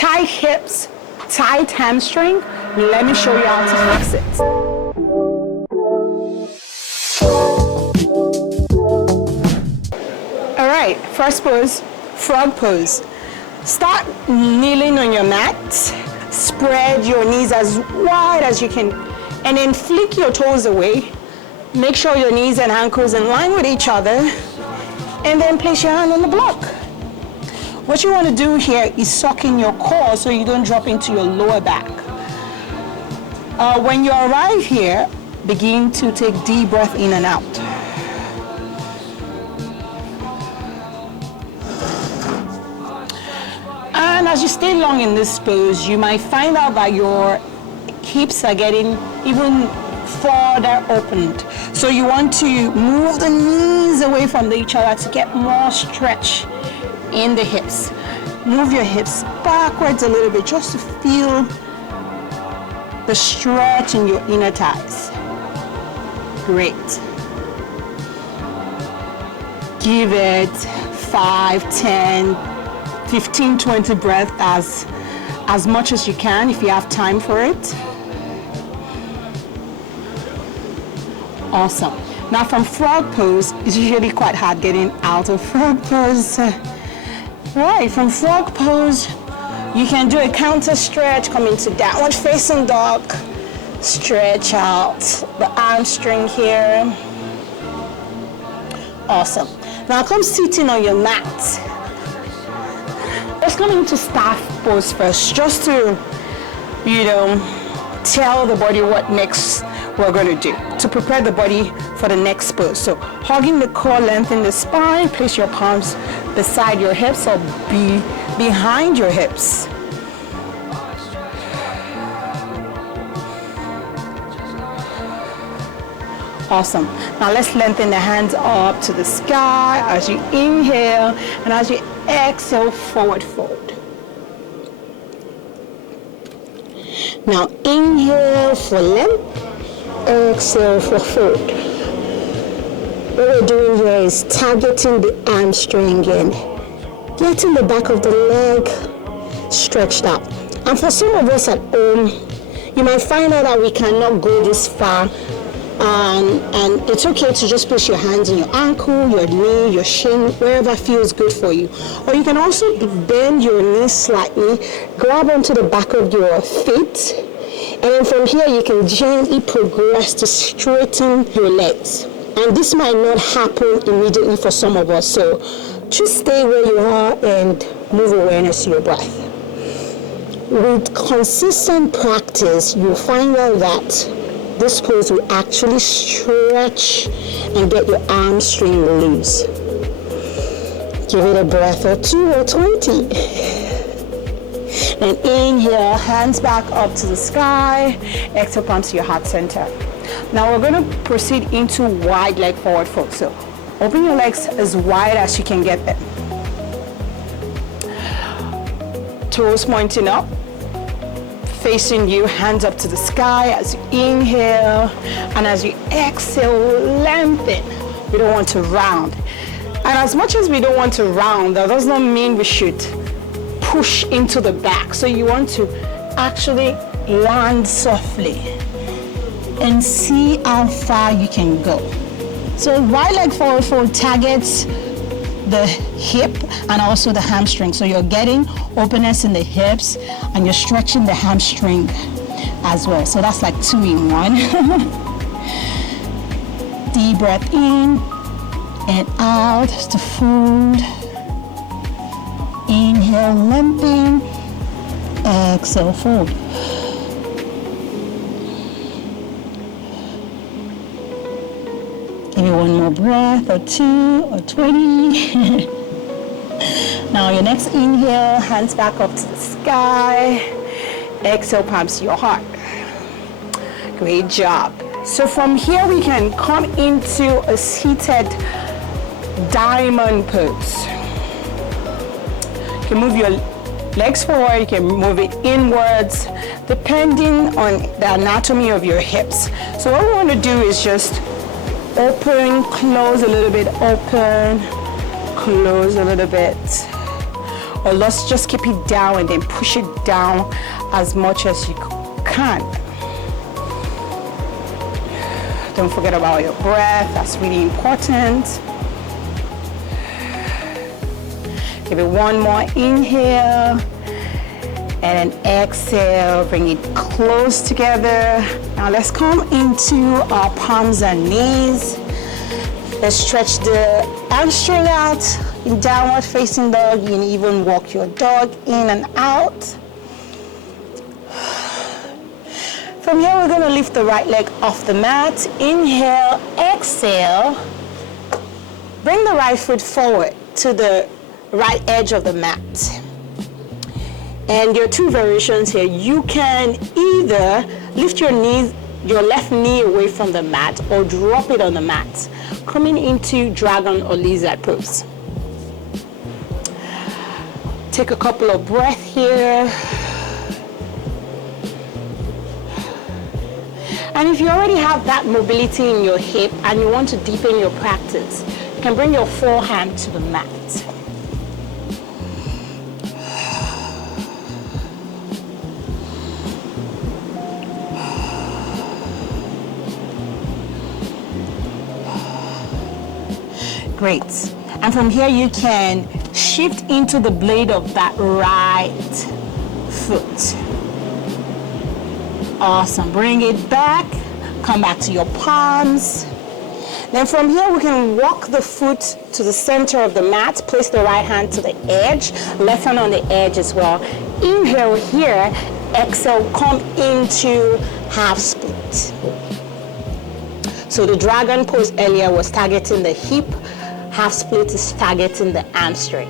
tight hips, tight hamstring, let me show you how to fix it. All right, first pose, frog pose. Start kneeling on your mat. Spread your knees as wide as you can, and then flick your toes away. Make sure your knees and ankles in line with each other, and then place your hand on the block. What you want to do here is suck in your core so you don't drop into your lower back. When you arrive here, begin to take deep breath in and out. And as you stay long in this pose, you might find out that your hips are getting even further opened. So you want to move the knees away from each other to get more stretch in the hips. Move your hips backwards a little bit just to feel the stretch in your inner thighs. Great. Give it 5, 10, 15, 20 breaths as much as you can if you have time for it. Awesome. Now from frog pose, it's usually quite hard getting out of frog pose. Right, from frog pose, you can do a counter stretch, come into downward facing dog, stretch out the hamstring here. Awesome. Now come sitting on your mat. Let's come into staff pose first, just to, tell the body what next we're going to do, to prepare the body for the next pose. So hugging the core, lengthen the spine, place your palms beside your hips or behind your hips. Awesome. Now let's lengthen the hands up to the sky as you inhale, and as you exhale, forward fold. Now inhale for length, exhale for fold. What we're doing here is targeting the hamstring and getting the back of the leg stretched out. And for some of us at home, you might find out that we cannot go this far. And it's okay to just place your hands on your ankle, your knee, your shin, wherever feels good for you. Or you can also bend your knees slightly, grab onto the back of your feet, and then from here you can gently progress to straighten your legs. And this might not happen immediately for some of us, so just stay where you are and move awareness to your breath. With consistent practice, you'll find out that this pose will actually stretch and get your hamstring loose. Give it a breath or 2 or 20. And inhale, hands back up to the sky. Exhale, palms to your heart center. Now we're going to proceed into wide leg forward fold. So open your legs as wide as you can get them. Toes pointing up, facing you, hands up to the sky as you inhale, and as you exhale, lengthen. We don't want to round. And as much as we don't want to round, that does not mean we should push into the back. So you want to actually land softly and see how far you can go. So wide leg forward fold targets the hip and also the hamstring. So you're getting openness in the hips and you're stretching the hamstring as well. So that's like 2 in 1. Deep breath in and out to fold. Inhale, lengthen. Exhale, fold. Give me 1 more breath or 2 or 20. Now your next inhale, hands back up to the sky. Exhale, palms to your heart. Great job. So from here we can come into a seated diamond pose. You can move your legs forward, you can move it inwards, depending on the anatomy of your hips. So what we want to do is just open, close a little bit, open, close a little bit. or let's just keep it down and then push it down as much as you can. Don't forget about your breath, that's really important. Give it one more inhale and then exhale, bring it close together. Now let's come into our palms and knees. Let's stretch the hamstring out in downward facing dog. You can even walk your dog in and out. From here, we're gonna lift the right leg off the mat. Inhale, exhale. Bring the right foot forward to the right edge of the mat. And there are two variations here. You can either lift your left knee away from the mat or drop it on the mat, coming into dragon or lizard pose. Take a couple of breaths here. And if you already have that mobility in your hip and you want to deepen your practice, you can bring your forehand to the mat. Great. And from here you can shift into the blade of that right foot. Awesome. Bring it back. Come back to your palms. Then from here we can walk the foot to the center of the mat. Place the right hand to the edge, left hand on the edge as well. Inhale here. Exhale, come into half split. So the dragon pose earlier was targeting the hip. Half split is targeting the hamstring.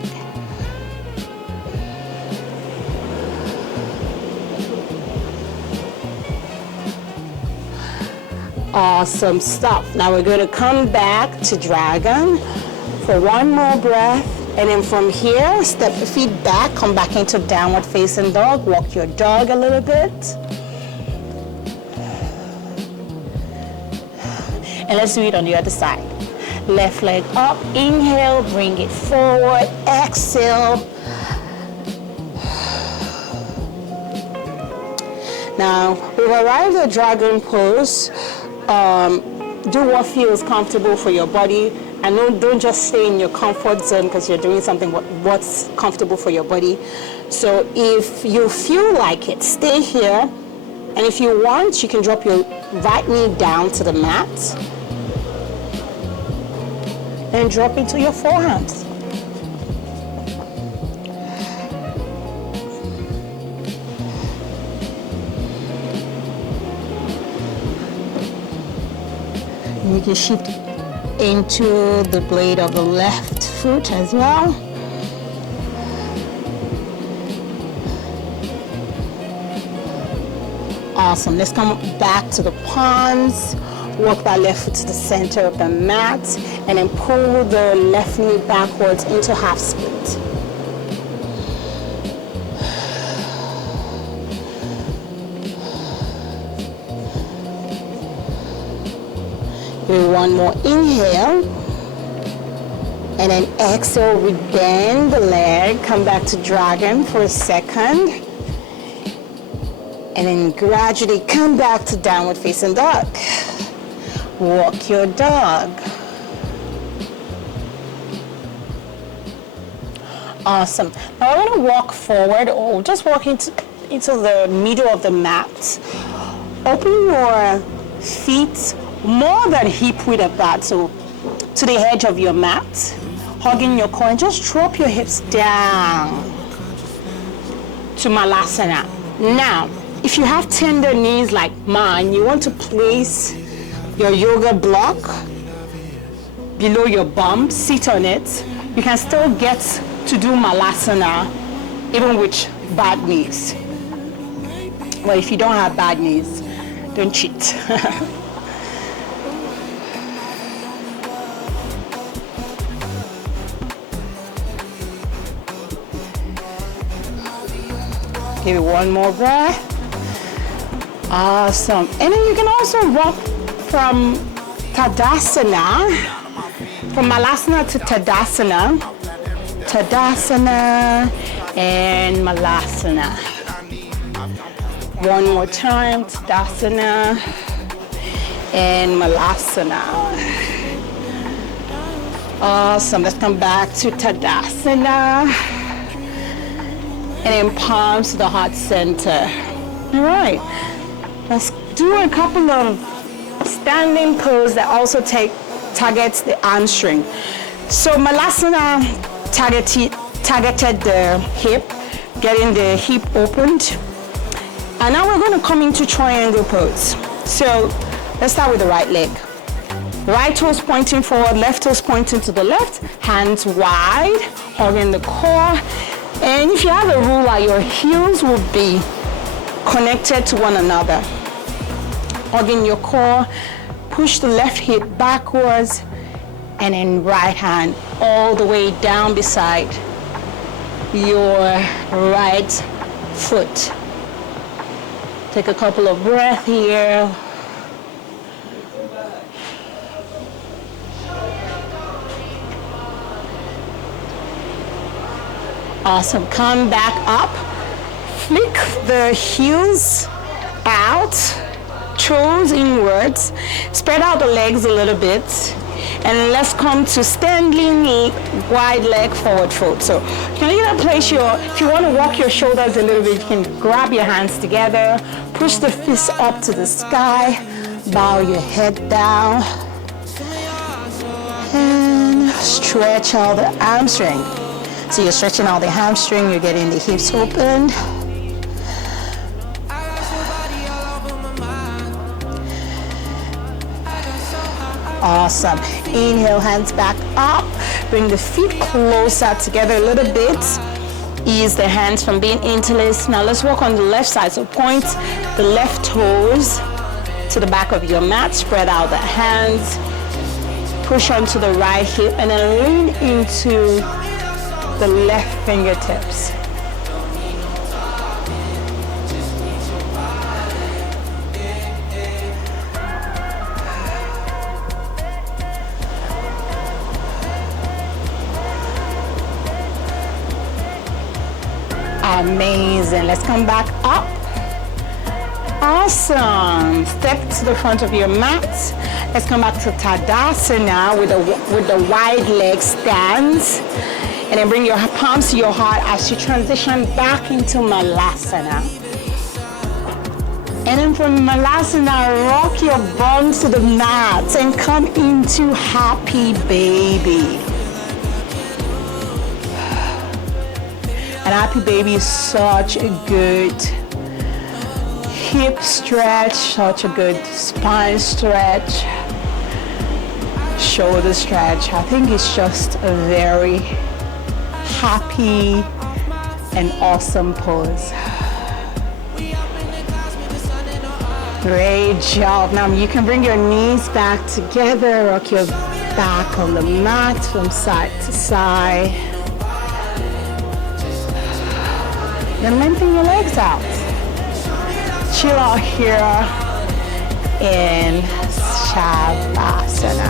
Awesome stuff. Now we're going to come back to dragon for one more breath. And then from here, step the feet back, come back into downward facing dog. Walk your dog a little bit. And let's do it on the other side. Left leg up, inhale, bring it forward, exhale. Now, we've arrived at dragon pose. Do what feels comfortable for your body, and don't just stay in your comfort zone because you're doing something what's comfortable for your body. So if you feel like it, stay here, and if you want, you can drop your right knee down to the mat and drop into your forehands. And you can shift into the blade of the left foot as well. Awesome. Let's come back to the palms. Walk that left foot to the center of the mat and then pull the left knee backwards into half split. Do one more inhale and then exhale, we bend the leg, come back to dragon for a second and then gradually come back to downward facing dog. Walk your dog. Awesome. Now we're going to walk forward or just walk into the middle of the mat. Open your feet more than hip width apart, so to the edge of your mat, hugging your core, and just drop your hips down to Malasana. Now, if you have tender knees like mine, you want to place your yoga block below your bum, sit on it. You can still get to do Malasana even with bad knees. Well, if you don't have bad knees, don't cheat. Give it one more breath. Awesome. And then you can also walk from Tadasana, from Malasana to Tadasana, Tadasana and Malasana. One more time, Tadasana and Malasana. Awesome. Let's come back to Tadasana. And then palms to the heart center. All right. Let's do a couple of standing pose that also targets the hamstring. So Malasana targeted the hip, getting the hip opened. And now we're going to come into triangle pose. So let's start with the right leg. Right toes pointing forward, left toes pointing to the left, hands wide, hugging the core. And if you have a ruler, your heels will be connected to one another. Hugging your core, push the left hip backwards, and then right hand all the way down beside your right foot. Take a couple of breaths here. Awesome. Come back up. Flick the heels out, toes inwards. Spread out the legs a little bit. And let's come to standing wide leg forward fold. So can you place if you want to walk your shoulders a little bit, you can grab your hands together, push the fists up to the sky, bow your head down, and stretch out the hamstring. So you're stretching out the hamstring, you're getting the hips opened. Awesome. Inhale, hands back up. Bring the feet closer together a little bit. Ease the hands from being interlaced. Now let's work on the left side. So point the left toes to the back of your mat. Spread out the hands. Push onto the right hip and then lean into the left fingertips. Amazing. Let's come back up. Awesome. Step to the front of your mat. Let's come back to Tadasana with the wide leg stance. And then bring your palms to your heart as you transition back into Malasana. And then from Malasana, rock your bums to the mat and come into Happy Baby. And Happy Baby is such a good hip stretch, such a good spine stretch, shoulder stretch. I think it's just a very happy and awesome pose. Great job. Now you can bring your knees back together, rock your back on the mat from side to side. Then lengthen your legs out. Chill out here in Shavasana.